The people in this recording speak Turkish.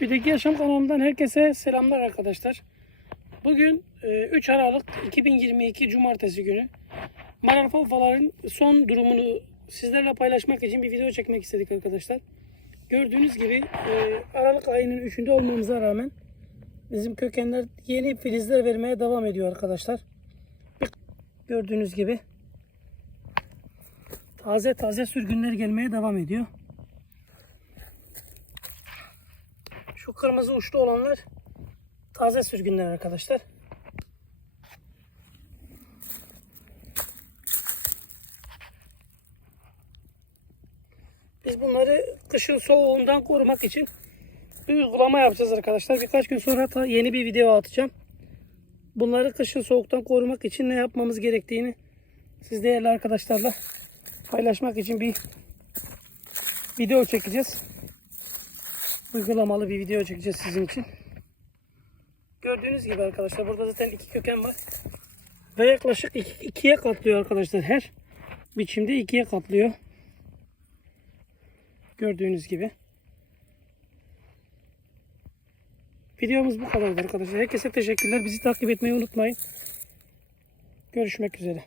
Hoşbideki Yaşam kanalından herkese selamlar arkadaşlar. Bugün e, 3 Aralık 2022 Cumartesi günü Maralfafaların son durumunu sizlerle paylaşmak için bir video çekmek istedik arkadaşlar. Gördüğünüz gibi e, Aralık ayının 3'ünde olmamıza rağmen bizim kökenler yeni filizler vermeye devam ediyor arkadaşlar. Gördüğünüz gibi taze taze sürgünler gelmeye devam ediyor. Şu kırmızı uçlu olanlar taze sürgünler arkadaşlar. Biz bunları kışın soğuğundan korumak için bir uygulama yapacağız arkadaşlar. Birkaç gün sonra yeni bir video atacağım. Bunları kışın soğuktan korumak için ne yapmamız gerektiğini siz değerli arkadaşlarla paylaşmak için bir video çekeceğiz uygulamalı bir video çekeceğiz sizin için. Gördüğünüz gibi arkadaşlar burada zaten iki köken var. Ve yaklaşık iki, ikiye katlıyor arkadaşlar. Her biçimde ikiye katlıyor. Gördüğünüz gibi. Videomuz bu kadardı arkadaşlar. Herkese teşekkürler. Bizi takip etmeyi unutmayın. Görüşmek üzere.